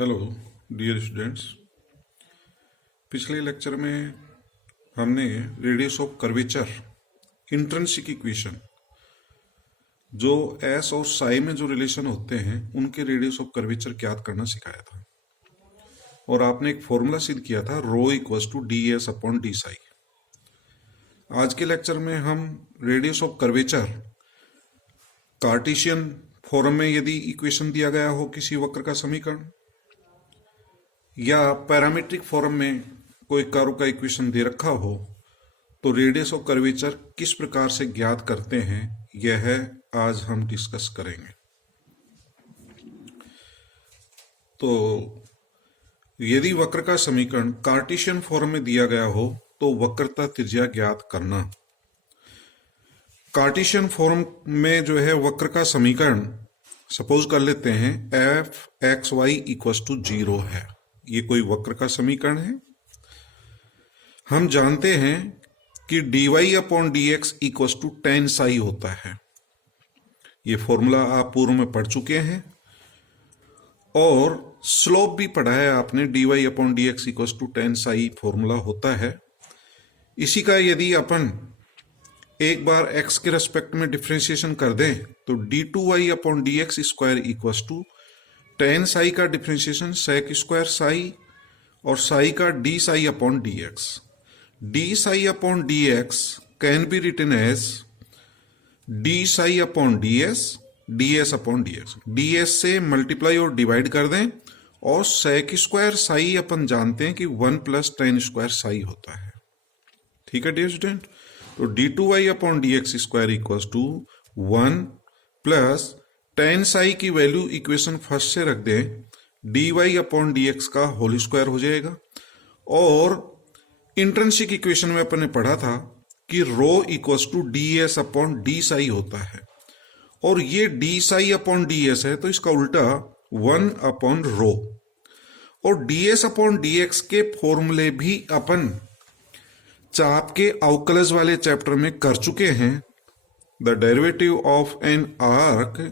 Hello dear students. पिछले lecture में हमने radius of curvature intrinsic equation जो एस और साई में जो रिलेशन होते हैं उनके रेडियस ऑफ कर्वेचर ज्ञात करना सिखाया था और आपने एक फॉर्मूला सिद्ध किया था rho equals to D S upon D psi. आज के लेक्चर में हम radius of curvature Cartesian form में यदि इक्वेशन दिया गया हो किसी वक्र का समीकरण या पैरामीट्रिक फॉर्म में कोई कर्व का इक्वेशन दे रखा हो तो रेडियस ऑफ कर्वेचर किस प्रकार से ज्ञात करते हैं यह आज हम डिस्कस करेंगे। तो यदि वक्र का समीकरण कार्टेशियन फॉर्म में दिया गया हो तो वक्रता त्रिज्या ज्ञात करना। कार्टेशियन फॉर्म में जो है वक्र का समीकरण सपोज कर लेते हैं f x y equals to 0 है। ये कोई वक्र का समीकरण है। हम जानते हैं कि dy upon dx equals to tan psi होता है। ये फॉर्मूला आप पूर्व में पढ़ चुके हैं और स्लोप भी पढ़ा है आपने। dy upon dx equals to tan psi formula होता है। इसी का यदि अपन एक बार x के रेस्पेक्ट में डिफरेंशिएशन कर दें तो d2y upon dx square equals to tan psi का डिफरेंशिएशन sec स्क्वायर साई और साई का d psi upon dx। d psi upon dx can be written as d psi upon ds upon dx। ds से multiply और divide कर दें और sec square Sai अपन जानते हैं कि 1 प्लस tan स्क्वायर साई होता है। ठीक है डियर स्टूडेंट। तो d2y upon dx square equals to 1 plus tan psi की वैल्यू इक्वेशन फर्स्ट से रख दें dy अपॉन dx का होल स्क्वायर हो जाएगा। और इंट्रिंसिक इक्वेशन में अपन ने पढ़ा था कि rho equals to ds upon D psi होता है और ये डी साई अपॉन ds है तो इसका उल्टा 1 अपॉन रो। और ds अपॉन dx के फॉर्मूले भी अपन चाप के अवकलज वाले चैप्टर में कर चुके हैं। The derivative of an arc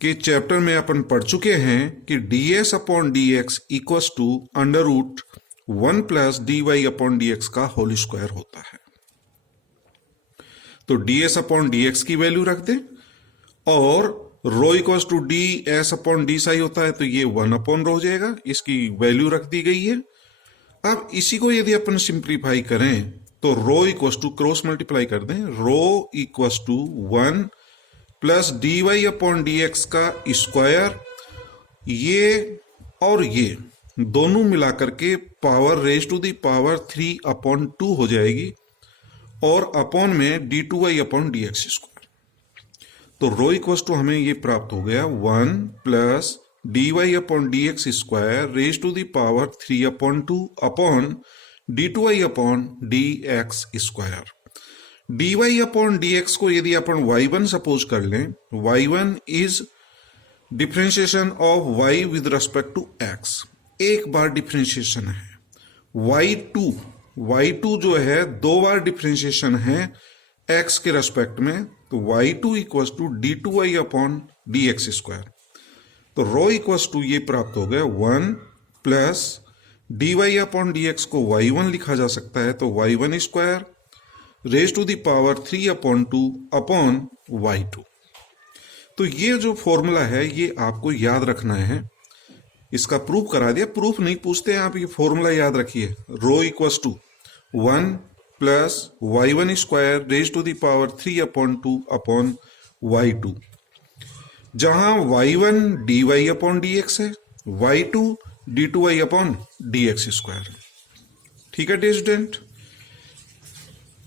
के चैप्टर में अपन पढ़ चुके हैं कि ds upon dx equals to under root 1 plus dy upon dx का होल स्क्वायर होता है। तो ds अपॉन dx की वैल्यू रख दें और rho equals to ds upon D psi होता है तो ये 1 अपॉन रो हो जाएगा। इसकी वैल्यू रख दी गई है। अब इसी को यदि अपन सिंप्लीफाई करें तो rho equals to cross multiply कर दें rho equals to 1 plus dy upon dx का स्क्वायर ये और ये दोनों मिलाकर के power raise to the power 3 upon 2 हो जाएगी और अपॉन में d2y अपॉन dx स्क्वायर। तो रो इक्वल्स टू हमें ये प्राप्त हो गया 1 plus dy upon dx square raise to the power 3 upon 2 upon d2y upon dx square. dy upon dx को यदि अपन y1 सपोज कर लें, y1 is differentiation of y with respect to x। एक बार डिफरेंशिएशन है। y2 जो है 2 बार डिफरेंशिएशन है x के रेस्पेक्ट में तो y2 equals to d2y upon dx square. तो रो इक्वल्स टू ये प्राप्त हो गया 1 प्लस dy अपॉन dx को y1 लिखा जा सकता है तो y1 square raise to the power 3 upon 2 upon y2। तो ये जो फॉर्मूला है ये आपको याद रखना है। इसका प्रूफ करा दिया, प्रूफ नहीं पूछते हैं आप, ये फॉर्मूला याद रखिए। Rho equals to 1 plus y1 square raise to the power 3 upon 2 upon y2। जहां y1 dy अपॉन dx है, y2 d2y upon dx square. ठीक है डियर स्टूडेंट।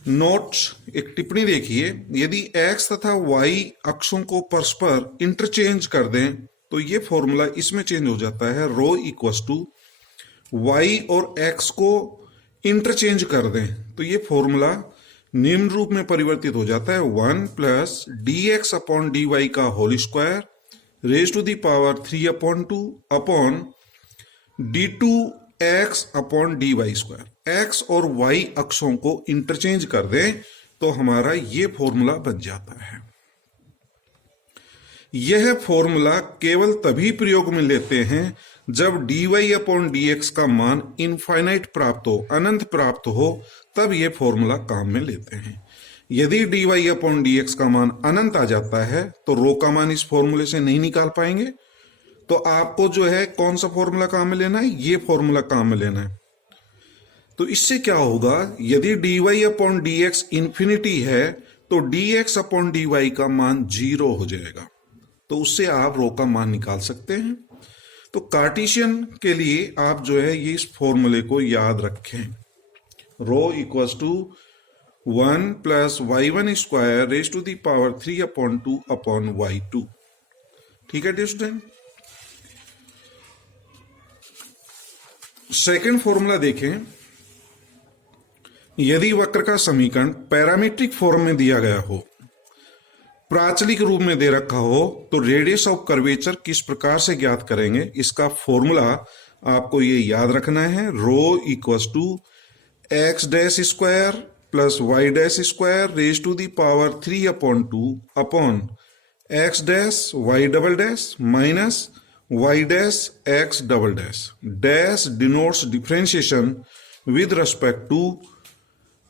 नोट एक टिप्पणी देखिए, यदि x तथा y अक्षों को परस्पर इंटरचेंज कर दें तो ये फॉर्मूला इसमें चेंज हो जाता है। रो इक्वल्स टू y और x को इंटरचेंज कर दें तो ये फॉर्मूला निम्न रूप में परिवर्तित हो जाता है 1 प्लस dx अपॉन dy का whole square raise to the power 3 upon 2 upon d2x upon dy square. x और y अक्षों को इंटरचेंज कर दें तो हमारा ये फॉर्मूला बन जाता है। यह फॉर्मूला केवल तभी प्रयोग में लेते हैं जब dy अपॉन dx का मान इनफाइनाइट प्राप्त हो, अनंत प्राप्त हो, तब यह फॉर्मूला काम में लेते हैं। यदि dy अपॉन dx का मान अनंत आ जाता है तो रो का मान इस फॉर्मूले से नहीं निकाल पाएंगे। तो आपको जो है कौन सा फॉर्मूला काम में लेना है, ये फॉर्मूला काम में लेना है। तो इससे क्या होगा, यदि dy अपॉन dx इंफिनिटी है तो dx अपॉन dy का मान 0 हो जाएगा। तो उससे आप रो का मान निकाल सकते हैं। तो कार्टेशियन के लिए आप जो है ये इस फॉर्मूले को याद रखें, rho equals to 1 plus y1 square raise to the power 3 upon 2 upon y2। ठीक है डियर स्टूडेंट। सेकंड फॉर्मूला देखें, यदि वक्र का समीकरण पैरामीट्रिक फॉर्म में दिया गया हो, प्राचलिक रूप में दे रखा हो, तो रेडियस ऑफ कर्वेचर किस प्रकार से ज्ञात करेंगे, इसका फॉर्मूला आपको ये याद रखना है। Rho equals to x dash square plus y dash square raise to the power 3 upon 2 upon x dash y double dash minus y dash x double dash. Dash denotes differentiation with respect to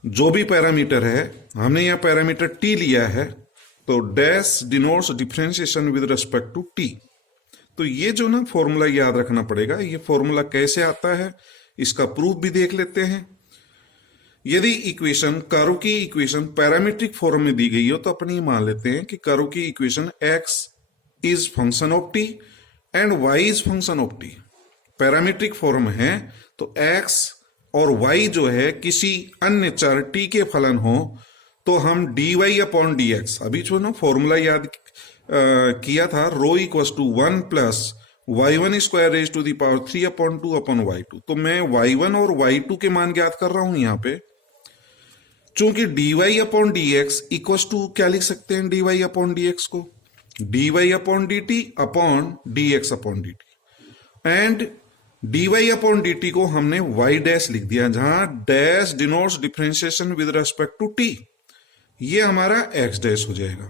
जो भी parameter है, हमने यहां parameter T लिया है, तो dash denotes differentiation with respect to t. तो ये जो ना फॉर्मूला याद रखना पड़ेगा। ये फॉर्मूला कैसे आता है, इसका प्रूफ भी देख लेते हैं। यदि इक्वेशन, कर्व की इक्वेशन पैरामीट्रिक फॉर्म में दी गई हो तो अपन ये मान लेते हैं कि कर्व की equation x is function of t and y is function of t। Parametric form है तो x और y जो है किसी अन्य चर t के फलन हो तो हम dy अपॉन dx, अभी जो ना फॉर्मूला याद किया था, rho equals to 1 plus y1 square raise to the power 3 upon 2 upon y2। तो मैं y1 और y2 के मान ज्ञात कर रहा हूं यहां पे। चूंकि dy upon dx equals to क्या लिख सकते हैं, dy अपॉन dx को dy upon dt upon dx upon dt, and dy upon dt को हमने y डैश लिख दिया, जहां dash denotes differentiation with respect to t, ये हमारा x डैश हो जाएगा।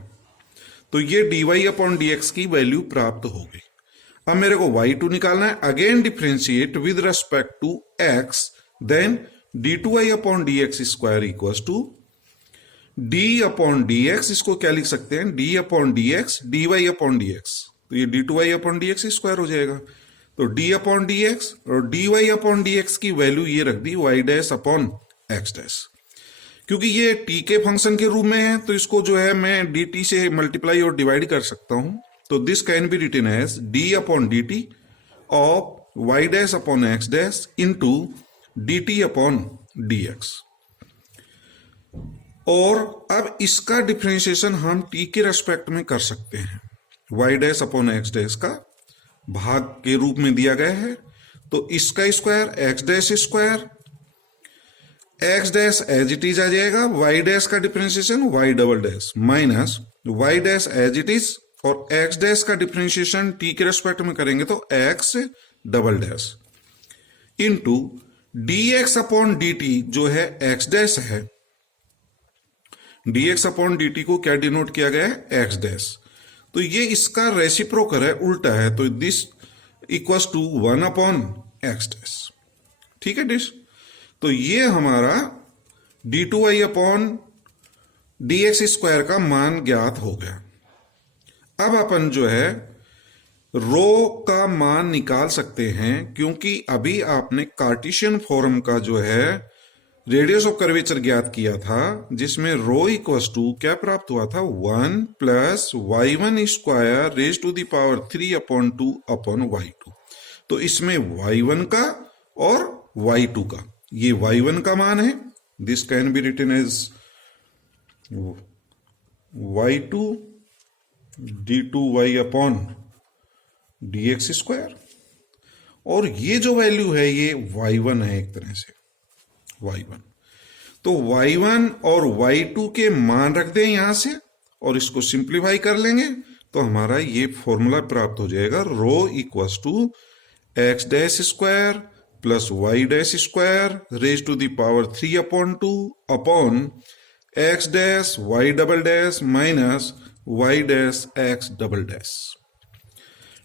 तो ये dy अपॉन dx की वैल्यू प्राप्त हो गई। अब मेरे को y2 निकालना है, again differentiate with respect to x, then d2y upon dx square equals to d upon dx, इसको क्या लिख सकते हैं, d upon dx dy upon dx, तो ये d2y अपॉन dx स्क्वायर हो जाएगा। तो d अपॉन dx और dy अपॉन dx की वैल्यू ये रख दी y dash upon x dash. क्योंकि ये t के फंक्शन के रूप में है तो इसको जो है मैं dt से मल्टीप्लाई और डिवाइड कर सकता हूं। तो this can be written as d upon dt of y dash upon x dash into dt upon dx। और अब इसका डिफरेंशिएशन हम t के रेस्पेक्ट में कर सकते हैं। y dash upon x dash का भाग के रूप में दिया गया है, तो इसका square x dash square, x dash as it is आ जाएगा, y डैश का differentiation y double dash minus y dash as it is, और x डैश का डिफरेंशिएशन t के रेस्पेक्ट में करेंगे तो x double dash into dx upon dt जो है x डैश है, dx अपॉन dt को क्या डिनोट किया गया है, x डैश। तो ये इसका रेसिप्रोकल है, उल्टा है, तो this equals to 1 upon x dash. ठीक है डिश। तो ये हमारा d2y अपॉन dx स्क्वायर का मान ज्ञात हो गया। अब अपन जो है रो का मान निकाल सकते हैं, क्योंकि अभी आपने कार्टेशियन फॉर्म का जो है रेडियस ऑफ कर्वेचर ज्ञात किया था, जिसमें रो इक्वल्स टू क्या प्राप्त हुआ था, 1 plus y1 square raise to the power 3 upon 2 upon y2। तो इसमें y1 का और y2 का, ये y1 का मान है, this can be written as y2 d2y upon dx square, और ये जो वैल्यू है ये y1 है, एक तरह से y1। तो y1 और y2 के मान रख दें यहां से और इसको सिंप्लीफाई कर लेंगे तो हमारा ये फॉर्मूला प्राप्त हो जाएगा, rho equals to x dash square plus y dash square raise to the power 3 upon 2 upon x dash y double dash minus y dash x double dash.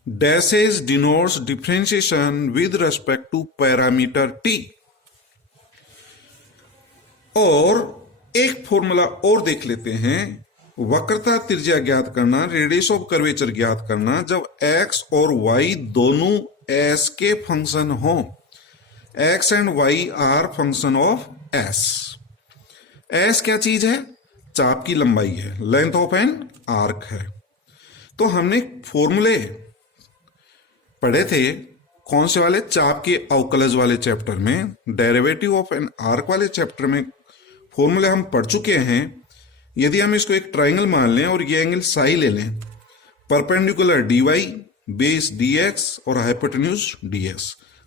Dashes denotes differentiation with respect to parameter t. और एक formula और देख लेते हैं, वक्रता त्रिज्या ज्ञात करना, रेडियस ऑफ कर्वेचर ज्ञात करना जब x और y दोनों s के फंक्शन हो। x and y are function of s। s क्या चीज है? चाप की लंबाई है, लेंथ ऑफ एन आर्क है। तो हमने फॉर्मूले पढ़े थे कौन से वाले? चाप के अवकलज वाले चैप्टर में, डेरिवेटिव ऑफ एन आर्क वाले चैप्टर में फॉर्मूले हम पढ़ चुके हैं। यदि हम इसको एक ट्राइंगल मान लें और ये एंगल साई ले लें, परपेंडिकुलर dy, बेस dx और हाइपोटेन्यूज ds,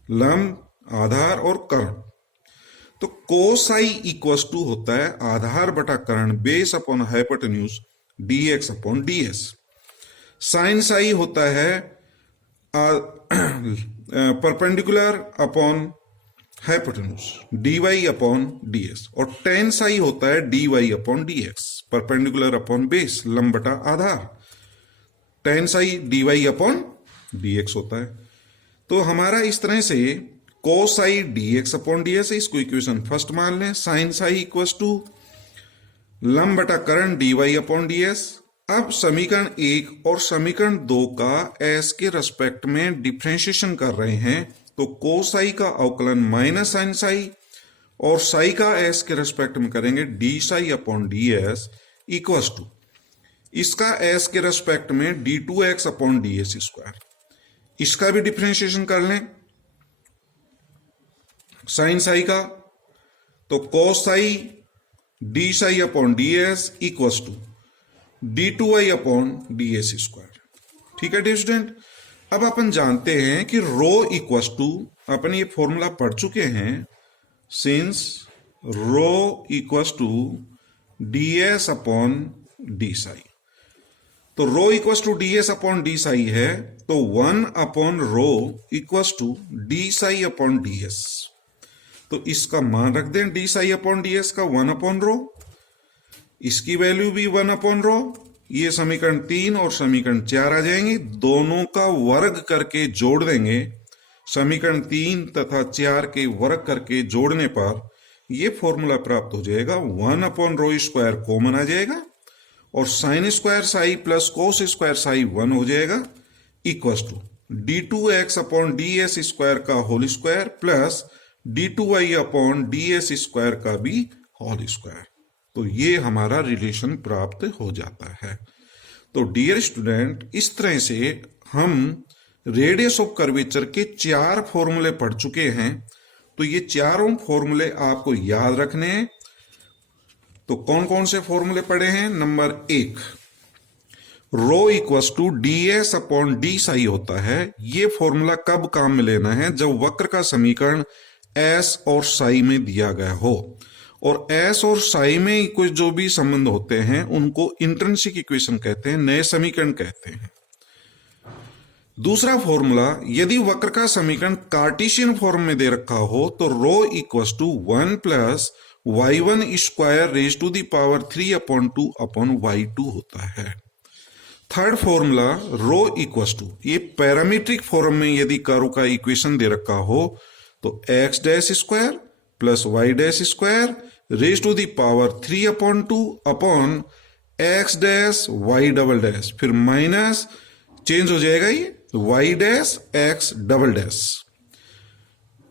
लंब, आधार और कर्ण, तो कोसाई इक्वस टू होता है आधार बटा कर्ण base upon hypotenuse dx upon ds। Sine psi होता है perpendicular upon hypotenuse dy upon ds, और टेन साई होता है dy upon dx, perpendicular upon base, लंब बटा आधार, tan psi dy upon dx होता है। तो हमारा इस तरह से cos psi dx upon ds है, इसको इक्वेशन फर्स्ट मान लें। साइन साई इक्वल्स टू लंब बटा कर्ण dy अपॉन ds। अब समीकरण 1 और समीकरण 2 का s के रेस्पेक्ट में डिफरेंशिएशन कर रहे हैं, तो cos साई का अवकलन माइनस साइन साई और साई का s के रेस्पेक्ट में करेंगे d psi upon ds equals to इसका s के रेस्पेक्ट में d2x अपॉन ds स्क्वायर। इसका भी डिफरेंशिएशन कर लें साइन साई का, तो cos psi d psi upon ds equals to d2y upon ds square. ठीक है डियर स्टूडेंट। अब अपन जानते हैं कि रो इक्वल्स टू, अपन ये फॉर्मूला पढ़ चुके हैं, since rho equals to ds upon D psi. तो rho equals to ds upon D psi है, तो 1 upon rho equals to d psi upon ds। तो इसका मान रख दें डी साई अपॉन ds का 1 अपॉन रो, इसकी वैल्यू भी 1 अपॉन रो। ये समीकरण 3 और समीकरण 4 आ जाएंगे, दोनों का वर्ग करके जोड़ देंगे। समीकरण 3 तथा 4 के वर्ग करके जोड़ने पर ये फॉर्मूला प्राप्त हो जाएगा, 1 अपॉन रो स्क्वायर कॉमन आ जाएगा और sine square psi plus cos square psi 1 हो जाएगा, equals to d2x upon ds square का whole square plus d2y upon ds square का भी होल स्क्वायर। तो ये हमारा रिलेशन प्राप्त हो जाता है। तो डियर स्टूडेंट, इस तरह से हम रेडियस ऑफ कर्वेचर के 4 फॉर्मूले पढ़ चुके हैं। तो ये चारों फॉर्मूले आपको याद रखने हैं। तो कौन कौन से फॉर्मूले पढ़े हैं? Number 1, rho equals to ds upon D psi होता है। ये फॉर्मूला कब काम में लेना है? जब वक्र का समीकरण s और साई में दिया गया हो, और s और साई में कुछ जो भी संबंध होते हैं उनको इंट्रिंसिक इक्वेशन कहते हैं, नए समीकरण कहते हैं। दूसरा फॉर्मूला, यदि वक्र का समीकरण कार्टेशियन फॉर्म में दे रखा हो तो rho equals to 1 plus y1 square raise to the power 3 upon 2 upon y2 होता है। Third formula, rho equals to, ये पैरामीट्रिक फॉर्म में यदि कर्व का इक्वेशन दे रखा हो तो x dash square plus y dash square raise to the power 3 upon 2 upon x dash y double dash, फिर माइनस चेंज हो जाएगा ये y dash x double dash.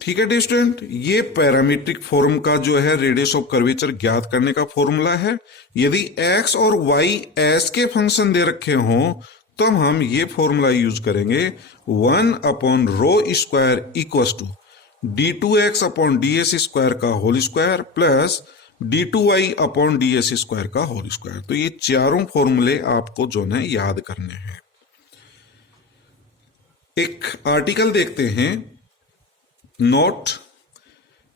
ठीक है डियर स्टूडेंट, ये पैरामीट्रिक फॉर्म का जो है रेडियस ऑफ कर्वेचर ज्ञात करने का फॉर्मूला है। यदि x और y s के फंक्शन दे रखे हों तो हम ये फॉर्मूला यूज करेंगे, 1 upon rho square equals to d2x upon ds square का whole square plus d2y upon ds square का होल स्क्वायर। तो ये चारों फॉर्मूले आपको जो है याद करने हैं। एक आर्टिकल देखते हैं, नोट,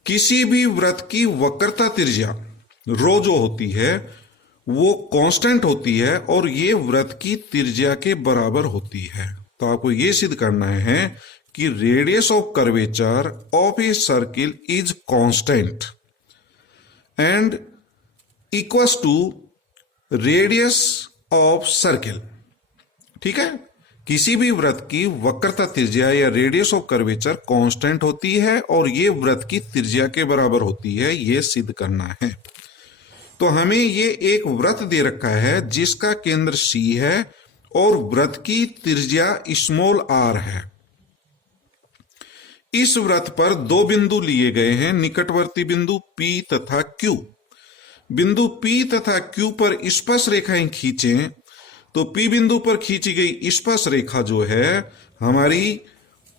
किसी भी वृत्त की वक्रता त्रिज्या रो जो होती है वो कांस्टेंट होती है और ये वृत्त की त्रिज्या के बराबर होती है। तो आपको ये सिद्ध करना है कि radius of curvature of a circle is constant and equals to radius of circle. ठीक है, किसी भी वृत्त की वक्रता त्रिज्या या रेडियस ऑफ कर्वेचर कांस्टेंट होती है और ये वृत्त की त्रिज्या के बराबर होती है, ये सिद्ध करना है। तो हमें ये एक वृत्त दे रखा है जिसका केंद्र C है और वृत्त की त्रिज्या स्मॉल r है। इस वृत्त पर दो बिंदु लिए गए हैं, निकटवर्ती बिंदु P तथा Q। बिंदु P तथा Q पर स्पर्श रेखाएं खींचें तो P बिंदु पर खींची गई स्पर्श रेखा जो है हमारी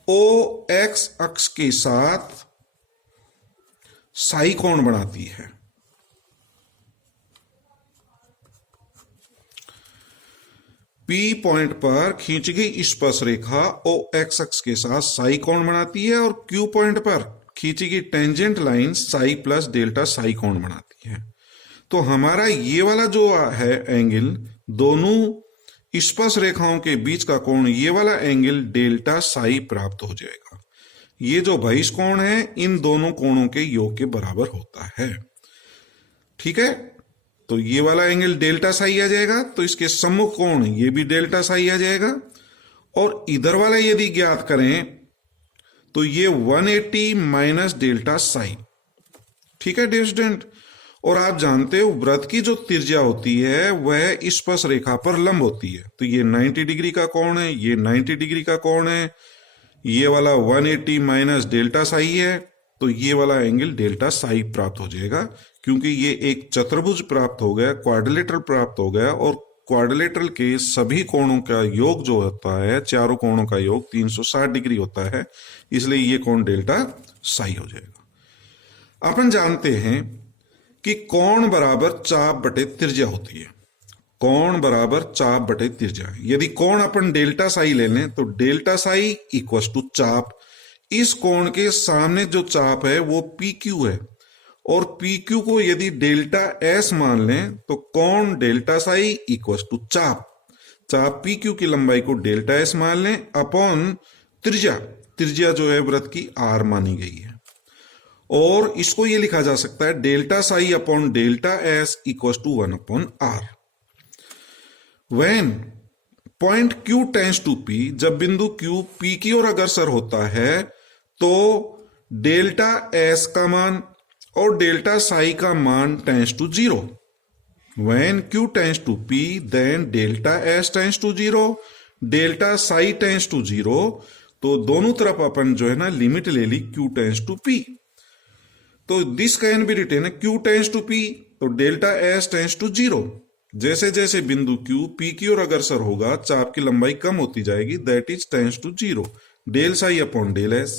OX अक्ष के साथ साई कोण बनाती है। P पॉइंट पर खींची गई स्पर्श रेखा OX अक्ष के साथ साई कोण बनाती है और Q पॉइंट पर खींची गई tangent line Sai plus delta Sai कोण बनाती है। तो हमारा ये वाला जो है एंगल, दोनों स्पर्श रेखाओं के बीच का कोण, ये वाला एंगल डेल्टा साई प्राप्त हो जाएगा। ये जो बहिष कोण है इन दोनों कोणों के योग के बराबर होता है। ठीक है, तो ये वाला एंगल डेल्टा साई आ जाएगा, तो इसके सम्मुख कोण ये भी डेल्टा साई आ जाएगा। और इधर वाला यदि ज्ञात करें तो ये 180 माइनस डेल्टा साई। ठीक है डियर स्टूडेंट, और आप जानते हो वृत्त की जो त्रिज्या होती है वह स्पर्श रेखा पर लंब होती है। तो ये 90 डिग्री का कोण है, ये 90 डिग्री का कोण है, ये वाला 180 माइनस डेल्टा साई है, तो ये वाला एंगल डेल्टा साई प्राप्त हो जाएगा, क्योंकि ये एक चतुर्भुज प्राप्त हो गया, क्वाड्रिलेटरल प्राप्त हो गया, और क्वाड्रिलेटरल के सभी कोणों का योग जो होता है, चारों कोणों का योग 360 डिग्री होता है, इसलिए ये कोण डेल्टा साई हो जाएगा। अपन जानते हैं कि कोण बराबर चाप बटे त्रिज्या होती है। कोण बराबर चाप बटे त्रिज्या। यदि कोण अपन डेल्टा साई ले लें तो डेल्टा साई इक्वल टू चाप। इस कोण के सामने जो चाप है वो PQ है, और PQ को यदि डेल्टा S मान लें तो कोण डेल्टा साई इक्वल टू चाप। चाप PQ की लंबाई को डेल्टा S मान लें अपॉन त्रिज्या। त्रिज्या जो है वृत्त की R मानी गई है, और इसको ये लिखा जा सकता है delta psi upon delta s equal to 1 upon R। When point Q tends to P, जब बिंदु Q P की ओर अग्रसर होता है तो डेल्टा S का मान और डेल्टा साई का मान tends to 0। When Q tends to P then delta S tends to 0, delta psi tends to 0। तो दोनों तरफ अपन जो है ना लिमिट ले ली Q टेंड्स टू P। तो this can be written Q tends to P, तो डेल्टा S टेंड्स टू 0। जैसे जैसे बिंदु Q P की ओर अग्रसर होगा चाप की लंबाई कम होती जाएगी, that is tends to 0, del psi upon del S।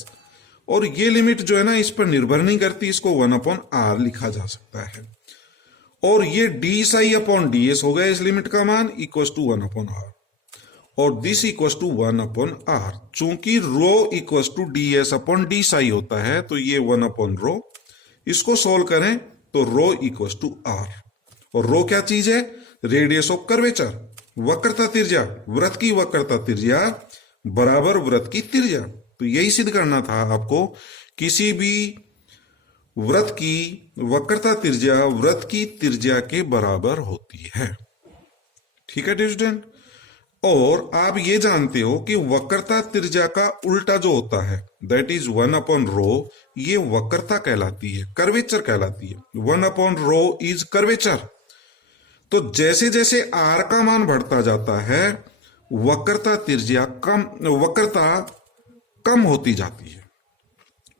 और ये लिमिट जो है ना इस पर निर्भर नहीं करती, इसको 1 अपॉन R लिखा जा सकता है। और ये D साई अपॉन DS हो गया इस लिमिट का मान, इक्वल टू 1 अपॉन R, और this equal to 1 upon R। चूंकि rho equal to DS upon D psi होता है तो ये 1 अपॉन रो। इसको सोल्व करें तो रो इक्वल टू R, और रो क्या चीज है? रेडियस ऑफ कर्वेचर, वक्रता त्रिज्या। वृत्त की वक्रता त्रिज्या बराबर वृत्त की त्रिज्या। तो यही सिद्ध करना था आपको, किसी भी वृत्त की वक्रता त्रिज्या वृत्त की त्रिज्या के बराबर होती है। ठीक है डियर स्टूडेंट, और आप ये जानते हो कि वक्रता त्रिज्या का उल्टा जो होता है दैट इज 1 अपॉन रो, ये वक्रता कहलाती है, कर्वेचर कहलाती है। 1 अपॉन रो इज कर्वेचर। तो जैसे जैसे R का मान बढ़ता जाता है वक्रता त्रिज्या वक्रता कम होती जाती है।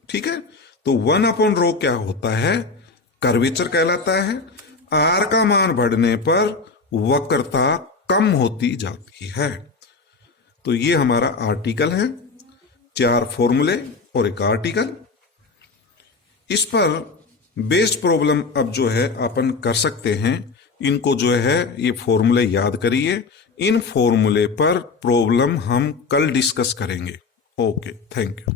ठीक है, तो 1 अपॉन रो क्या होता है? कर्वेचर कहलाता है। R का मान बढ़ने पर वक्रता कम होती जाती है। तो ये हमारा आर्टिकल है, 4 फॉर्मूले और एक आर्टिकल। इस पर बेस्ड प्रॉब्लम अब जो है अपन कर सकते हैं। इनको जो है ये फॉर्मूले याद करिए, इन फॉर्मूले पर प्रॉब्लम हम कल डिस्कस करेंगे। Okay, thank you.